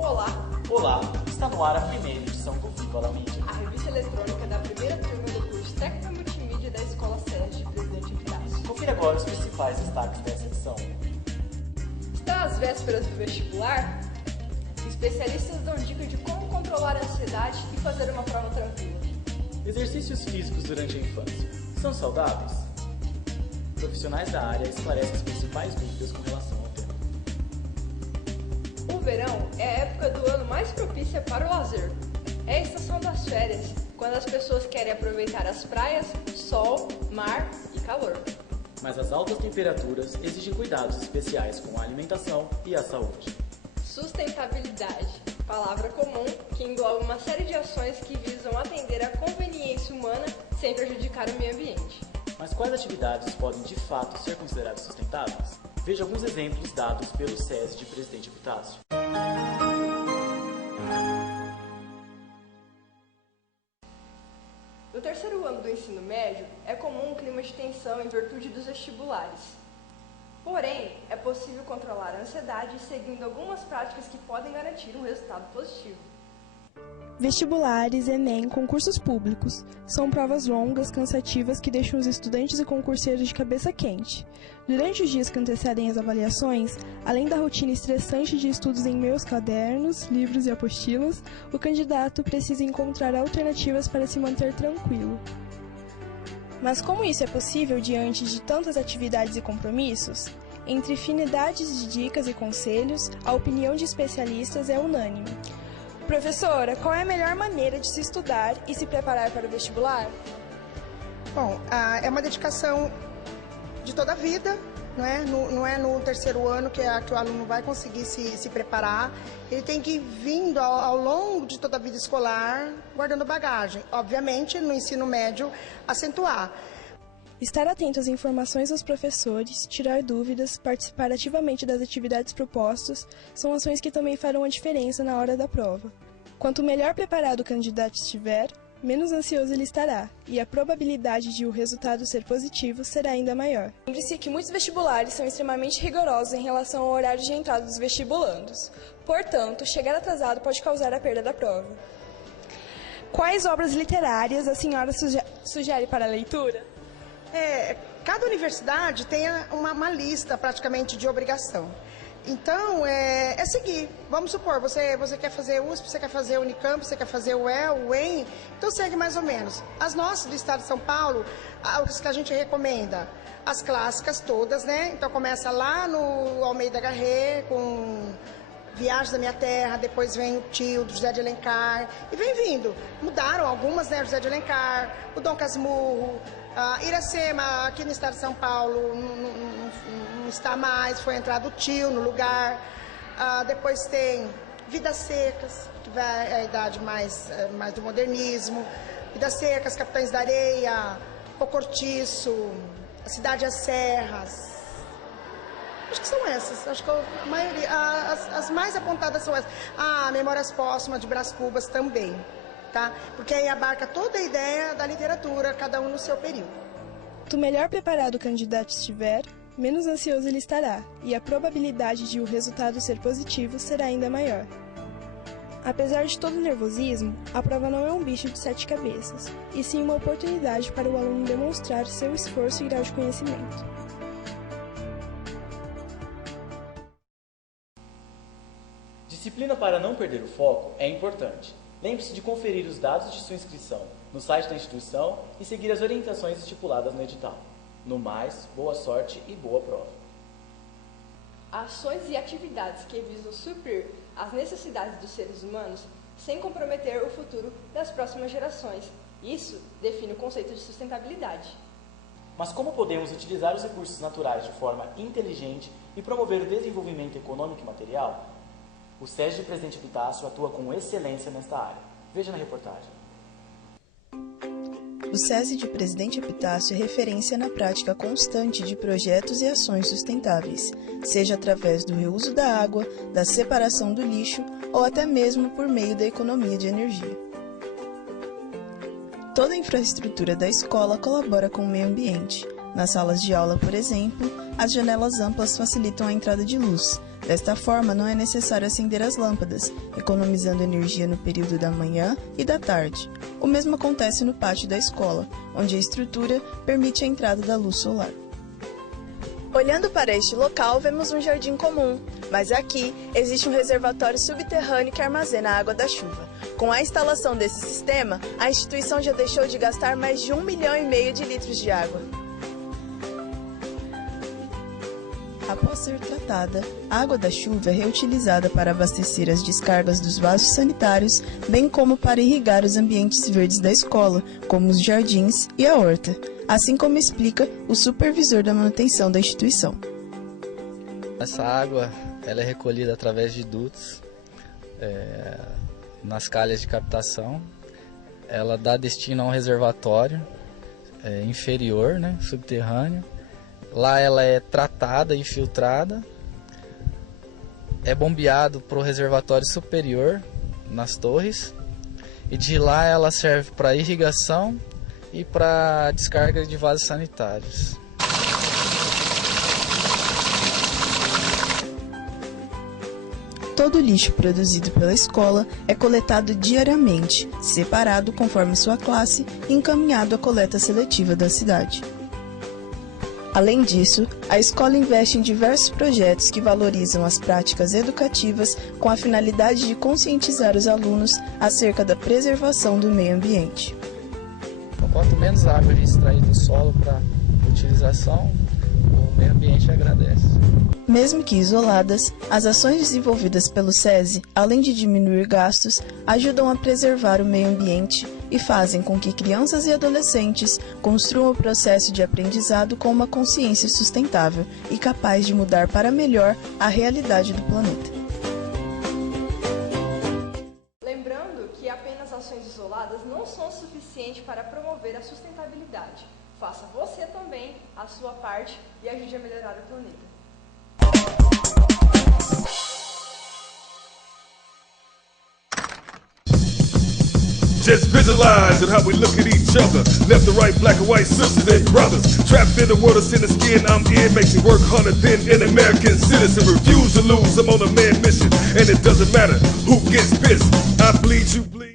Olá! Olá! Está no ar a primeira edição do Viva la Mídia, A revista eletrônica da primeira turma do curso Técnico Multimídia da Escola SESI de Presidente Epitácio. Confira agora os principais destaques dessa edição. Está às vésperas do vestibular? Especialistas dão dica de como controlar a ansiedade e fazer uma prova tranquila. Exercícios físicos durante a infância são saudáveis? Profissionais da área esclarecem as principais dúvidas com relação ao tema. O verão é a época do ano mais propícia para o lazer. É a estação das férias, quando as pessoas querem aproveitar as praias, sol, mar e calor. Mas as altas temperaturas exigem cuidados especiais com a alimentação e a saúde. Sustentabilidade, palavra comum que engloba uma série de ações que visam atender à conveniência humana sem prejudicar o meio ambiente. Mas quais atividades podem de fato ser consideradas sustentáveis? Veja alguns exemplos dados pelo SESI de Presidente Epitácio. No terceiro ano do ensino médio, é comum um clima de tensão em virtude dos vestibulares. Porém, é possível controlar a ansiedade seguindo algumas práticas que podem garantir um resultado positivo. Vestibulares, Enem, concursos públicos são provas longas, cansativas que deixam os estudantes e concurseiros de cabeça quente. Durante os dias que antecedem as avaliações, além da rotina estressante de estudos em meus cadernos, livros e apostilas, o candidato precisa encontrar alternativas para se manter tranquilo. Mas como isso é possível diante de tantas atividades e compromissos? Entre infinidades de dicas e conselhos, a opinião de especialistas é unânime. Professora, qual é a melhor maneira de se estudar e se preparar para o vestibular? Bom, é uma dedicação de toda a vida, não é? Não é no terceiro ano que o aluno vai conseguir se preparar. Ele tem que ir vindo ao longo de toda a vida escolar, guardando bagagem. Obviamente, no ensino médio, acentuar. Estar atento às informações dos professores, tirar dúvidas, participar ativamente das atividades propostas, são ações que também farão a diferença na hora da prova. Quanto melhor preparado o candidato estiver, menos ansioso ele estará, e a probabilidade de o resultado ser positivo será ainda maior. Lembre-se que muitos vestibulares são extremamente rigorosos em relação ao horário de entrada dos vestibulandos. Portanto, chegar atrasado pode causar a perda da prova. Quais obras literárias a senhora sugere para a leitura? Cada universidade tem uma lista praticamente de obrigação. Então, é seguir. Vamos supor, você quer fazer USP, você quer fazer Unicamp, você quer fazer o UEL, o UEM, então segue mais ou menos. As nossas do estado de São Paulo, as que a gente recomenda, as clássicas todas, né? Então começa lá no Almeida Garrett, com Viagens da Minha Terra, depois vem o Tio, do José de Alencar, e vem vindo. Mudaram algumas, né? José de Alencar, o Dom Casmurro, Iracema, aqui no estado de São Paulo, não está mais, foi entrado o Tio no lugar. Depois tem Vidas Secas, que vai a idade mais do modernismo. Vidas Secas, Capitães da Areia, O Cortiço, A Cidade e as Serras. Acho que são essas, acho que a maioria, as mais apontadas são essas. Memórias Póstumas de Brás Cubas também, tá? Porque aí abarca toda a ideia da literatura, cada um no seu período. Quanto melhor preparado o candidato estiver, menos ansioso ele estará, e a probabilidade de o resultado ser positivo será ainda maior. Apesar de todo o nervosismo, a prova não é um bicho de 7 cabeças, e sim uma oportunidade para o aluno demonstrar seu esforço e grau de conhecimento. Disciplina para não perder o foco é importante. Lembre-se de conferir os dados de sua inscrição no site da instituição e seguir as orientações estipuladas no edital. No mais, boa sorte e boa prova. Ações e atividades que visam suprir as necessidades dos seres humanos sem comprometer o futuro das próximas gerações. Isso define o conceito de sustentabilidade. Mas como podemos utilizar os recursos naturais de forma inteligente e promover o desenvolvimento econômico e material? O SESI de Presidente Epitácio atua com excelência nesta área. Veja na reportagem. O SESI de Presidente Epitácio é referência na prática constante de projetos e ações sustentáveis, seja através do reuso da água, da separação do lixo ou até mesmo por meio da economia de energia. Toda a infraestrutura da escola colabora com o meio ambiente. Nas salas de aula, por exemplo, as janelas amplas facilitam a entrada de luz. Desta forma, não é necessário acender as lâmpadas, economizando energia no período da manhã e da tarde. O mesmo acontece no pátio da escola, onde a estrutura permite a entrada da luz solar. Olhando para este local, vemos um jardim comum, mas aqui existe um reservatório subterrâneo que armazena a água da chuva. Com a instalação desse sistema, a instituição já deixou de gastar mais de 1,5 milhão de litros de água. Após ser tratada, a água da chuva é reutilizada para abastecer as descargas dos vasos sanitários, bem como para irrigar os ambientes verdes da escola, como os jardins e a horta, assim como explica o supervisor da manutenção da instituição. Essa água ela é recolhida através de dutos nas calhas de captação. Ela dá destino a um reservatório inferior, subterrâneo. Lá ela é tratada e filtrada, é bombeado para o reservatório superior, nas torres, e de lá ela serve para irrigação e para descarga de vasos sanitários. Todo o lixo produzido pela escola é coletado diariamente, separado conforme sua classe e encaminhado à coleta seletiva da cidade. Além disso, a escola investe em diversos projetos que valorizam as práticas educativas com a finalidade de conscientizar os alunos acerca da preservação do meio ambiente. Então, quanto menos água a gente extrair do solo para utilização, o meio ambiente agradece. Mesmo que isoladas, as ações desenvolvidas pelo SESI, além de diminuir gastos, ajudam a preservar o meio ambiente e fazem com que crianças e adolescentes construam o processo de aprendizado com uma consciência sustentável e capaz de mudar para melhor a realidade do planeta. Lembrando que apenas ações isoladas não são suficientes para promover a sustentabilidade. Faça você também a sua parte e ajude a melhorar o planeta. Just visualizing how we look at each other. Left to right, black and white sisters and brothers. Trapped in the world of sin and skin I'm in. Makes me work harder than an American citizen. Refuse to lose, I'm on a man mission. And it doesn't matter who gets pissed. I bleed, you bleed.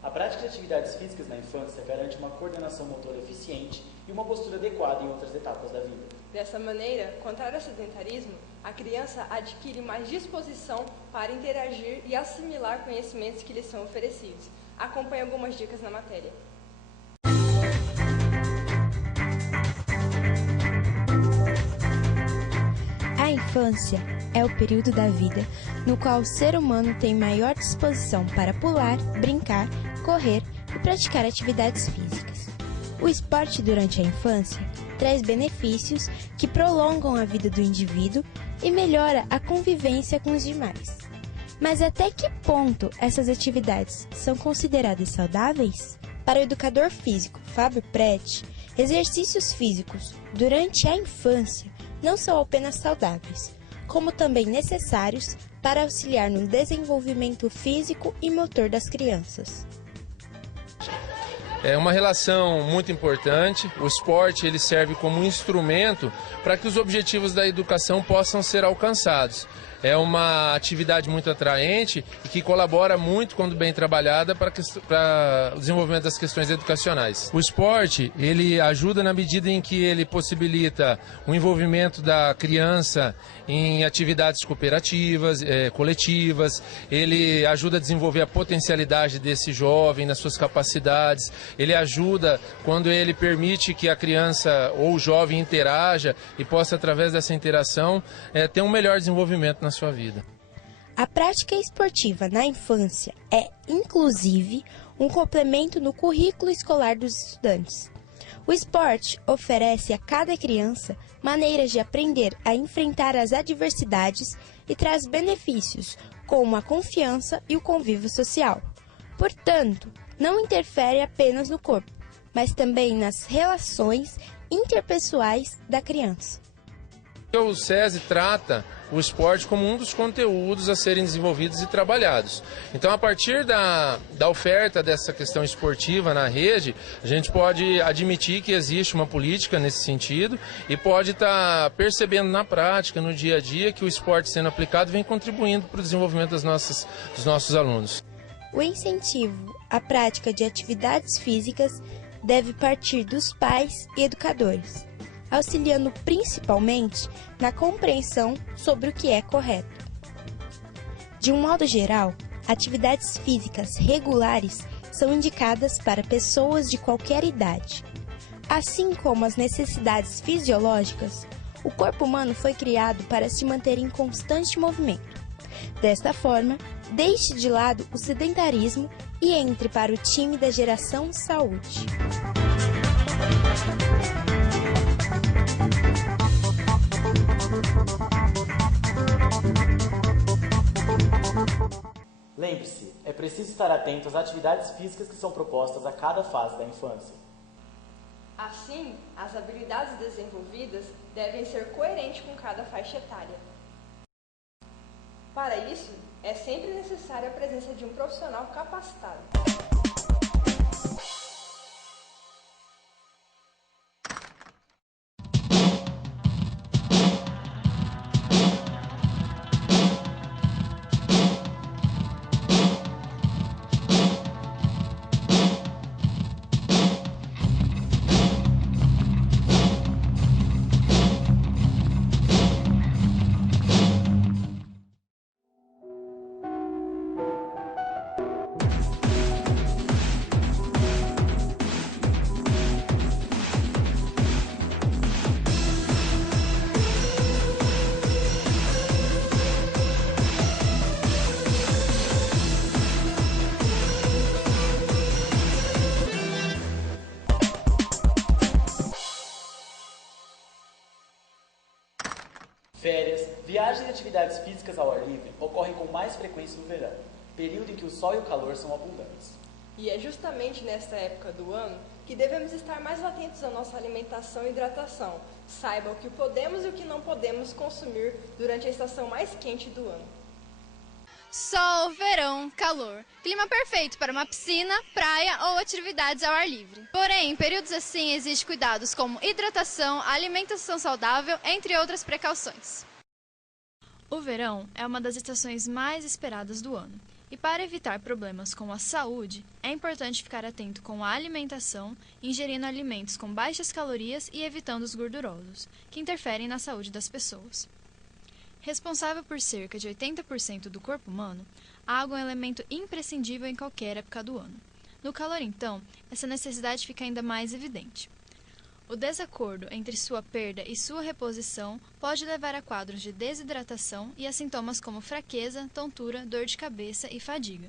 A prática de atividades físicas na infância garante uma coordenação motora eficiente e uma postura adequada em outras etapas da vida. Dessa maneira, contrário ao sedentarismo, a criança adquire mais disposição para interagir e assimilar conhecimentos que lhes são oferecidos. Acompanhe algumas dicas na matéria. A infância é o período da vida no qual o ser humano tem maior disposição para pular, brincar, correr e praticar atividades físicas. O esporte durante a infância traz benefícios que prolongam a vida do indivíduo e melhora a convivência com os demais. Mas até que ponto essas atividades são consideradas saudáveis? Para o educador físico Fábio Prete, exercícios físicos durante a infância não são apenas saudáveis, como também necessários para auxiliar no desenvolvimento físico e motor das crianças. É uma relação muito importante. O esporte ele serve como um instrumento para que os objetivos da educação possam ser alcançados. é uma atividade muito atraente e que colabora muito, quando bem trabalhada, para o desenvolvimento das questões educacionais. O esporte, ele ajuda na medida em que ele possibilita o envolvimento da criança em atividades cooperativas, coletivas, ele ajuda a desenvolver a potencialidade desse jovem, nas suas capacidades, ele ajuda quando ele permite que a criança ou o jovem interaja e possa, através dessa interação, ter um melhor desenvolvimento na sua vida. A prática esportiva na infância é, inclusive, um complemento no currículo escolar dos estudantes. O esporte oferece a cada criança maneiras de aprender a enfrentar as adversidades e traz benefícios, como a confiança e o convívio social. Portanto, não interfere apenas no corpo, mas também nas relações interpessoais da criança. O SESI trata o esporte como um dos conteúdos a serem desenvolvidos e trabalhados. Então, a partir da oferta dessa questão esportiva na rede, a gente pode admitir que existe uma política nesse sentido e pode estar percebendo na prática, no dia a dia, que o esporte sendo aplicado vem contribuindo para o desenvolvimento dos nossos alunos. O incentivo à prática de atividades físicas deve partir dos pais e educadores, auxiliando principalmente na compreensão sobre o que é correto. De um modo geral, atividades físicas regulares são indicadas para pessoas de qualquer idade. Assim como as necessidades fisiológicas, o corpo humano foi criado para se manter em constante movimento. Desta forma, deixe de lado o sedentarismo e entre para o time da geração saúde. Lembre-se, é preciso estar atento às atividades físicas que são propostas a cada fase da infância. Assim, as habilidades desenvolvidas devem ser coerentes com cada faixa etária. Para isso, é sempre necessária a presença de um profissional capacitado. Férias, viagens e atividades físicas ao ar livre ocorrem com mais frequência no verão, período em que o sol e o calor são abundantes. E é justamente nesta época do ano que devemos estar mais atentos à nossa alimentação e hidratação. Saiba o que podemos e o que não podemos consumir durante a estação mais quente do ano. Sol, verão, calor. Clima perfeito para uma piscina, praia ou atividades ao ar livre. Porém, em períodos assim exigem cuidados como hidratação, alimentação saudável, entre outras precauções. O verão é uma das estações mais esperadas do ano. E para evitar problemas com a saúde, é importante ficar atento com a alimentação, ingerindo alimentos com baixas calorias e evitando os gordurosos, que interferem na saúde das pessoas. Responsável por cerca de 80% do corpo humano, a água é um elemento imprescindível em qualquer época do ano. No calor, então, essa necessidade fica ainda mais evidente. O desacordo entre sua perda e sua reposição pode levar a quadros de desidratação e a sintomas como fraqueza, tontura, dor de cabeça e fadiga.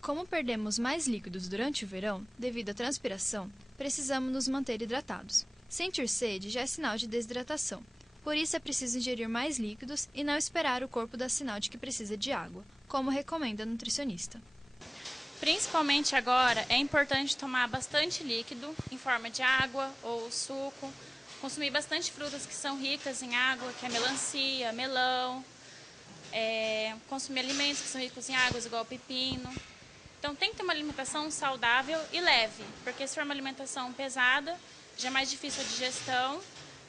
Como perdemos mais líquidos durante o verão, devido à transpiração, precisamos nos manter hidratados. Sentir sede já é sinal de desidratação. Por isso é preciso ingerir mais líquidos e não esperar o corpo dar sinal de que precisa de água, como recomenda a nutricionista. Principalmente agora, é importante tomar bastante líquido em forma de água ou suco, consumir bastante frutas que são ricas em água, que é melancia, melão, consumir alimentos que são ricos em água, igual pepino. Então tem que ter uma alimentação saudável e leve, porque se for uma alimentação pesada, já é mais difícil a digestão,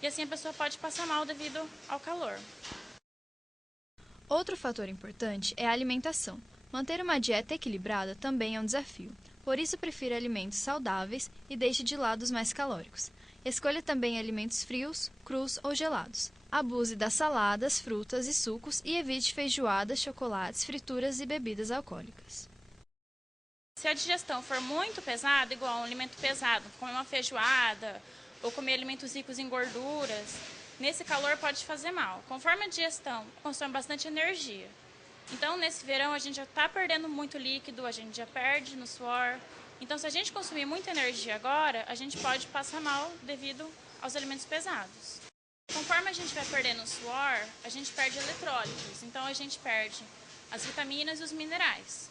e assim a pessoa pode passar mal devido ao calor. Outro fator importante é a alimentação. Manter uma dieta equilibrada também é um desafio. Por isso, prefira alimentos saudáveis e deixe de lado os mais calóricos. Escolha também alimentos frios, crus ou gelados. Abuse das saladas, frutas e sucos e evite feijoadas, chocolates, frituras e bebidas alcoólicas. Se a digestão for muito pesada, igual um alimento pesado, comer uma feijoada ou comer alimentos ricos em gorduras, nesse calor pode fazer mal. Conforme a digestão consome bastante energia. Então, nesse verão, a gente já está perdendo muito líquido, a gente já perde no suor. Então, se a gente consumir muita energia agora, a gente pode passar mal devido aos alimentos pesados. Conforme a gente vai perdendo o suor, a gente perde eletrólitos. Então, a gente perde as vitaminas e os minerais.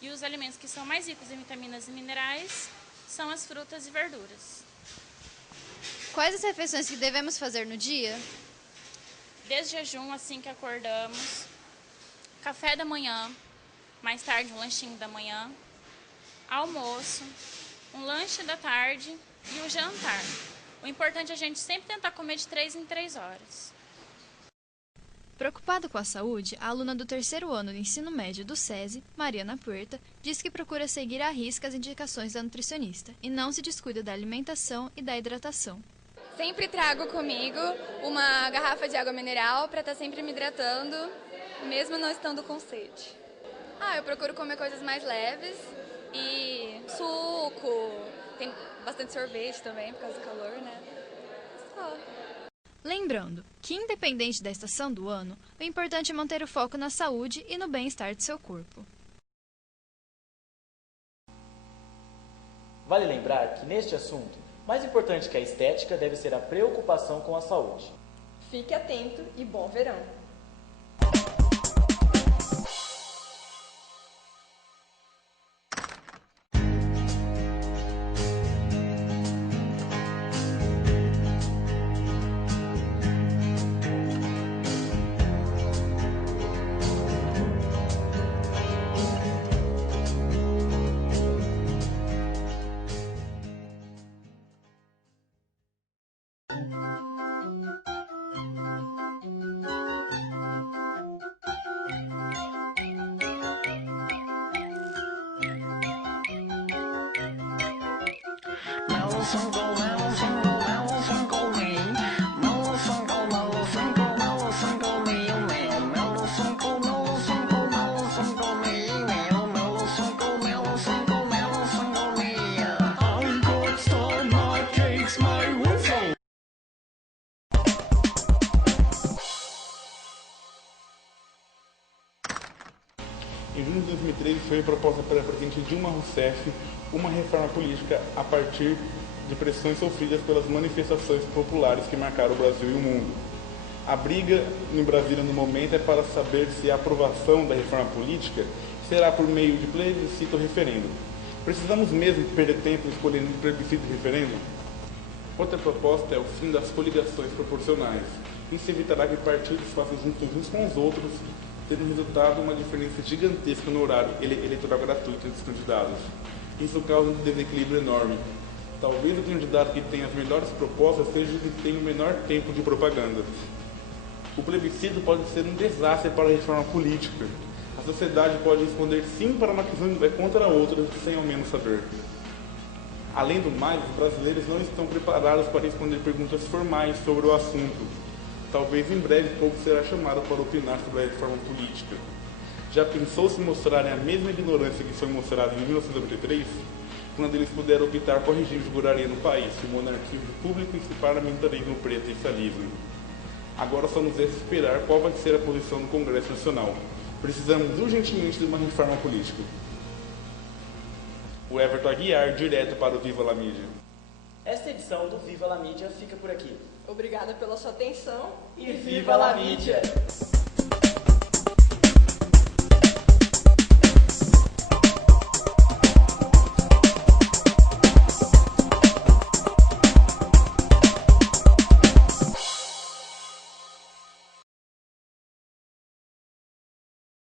E os alimentos que são mais ricos em vitaminas e minerais são as frutas e verduras. Quais as refeições que devemos fazer no dia? Desde jejum, assim que acordamos, café da manhã, mais tarde um lanchinho da manhã, almoço, um lanche da tarde e o jantar. O importante é a gente sempre tentar comer de 3 em 3 horas. Preocupada com a saúde, a aluna do 3º ano do ensino médio do SESI, Mariana Puerta, diz que procura seguir à risca as indicações da nutricionista e não se descuida da alimentação e da hidratação. Sempre trago comigo uma garrafa de água mineral para estar sempre me hidratando, mesmo não estando com sede. Eu procuro comer coisas mais leves e suco, tem bastante sorvete também por causa do calor, né? Só. Lembrando que, independente da estação do ano, o importante é manter o foco na saúde e no bem-estar de seu corpo. Vale lembrar que, neste assunto, mais importante que a estética deve ser a preocupação com a saúde. Fique atento e bom verão! Em junho de 2013 foi proposta pela presidente Dilma Rousseff uma reforma política a partir de pressões sofridas pelas manifestações populares que marcaram o Brasil e o mundo. A briga em Brasília no momento é para saber se a aprovação da reforma política será por meio de plebiscito ou referendo. Precisamos mesmo perder tempo escolhendo plebiscito e referendo? Outra proposta é o fim das coligações proporcionais. Isso evitará que partidos façam juntos uns com os outros, tendo resultado uma diferença gigantesca no horário eleitoral gratuito entre os candidatos. Isso causa um desequilíbrio enorme. Talvez o candidato que tenha as melhores propostas seja o que tenha o menor tempo de propaganda. O plebiscito pode ser um desastre para a reforma política. A sociedade pode responder sim para uma questão contra a outra, sem ao menos saber. Além do mais, os brasileiros não estão preparados para responder perguntas formais sobre o assunto. Talvez em breve o povo será chamado para opinar sobre a reforma política. Já pensou se mostrarem a mesma ignorância que foi mostrada em 1993, quando eles puderam optar por regime de governaria no país, o monarquia público e parlamentarismo presidencialismo? Agora só nos resta esperar qual vai ser a posição do Congresso Nacional. Precisamos urgentemente de uma reforma política. O Everton Aguiar, direto para o Viva la Mídia. Esta edição do Viva la Mídia fica por aqui. Obrigada pela sua atenção e Viva la Mídia!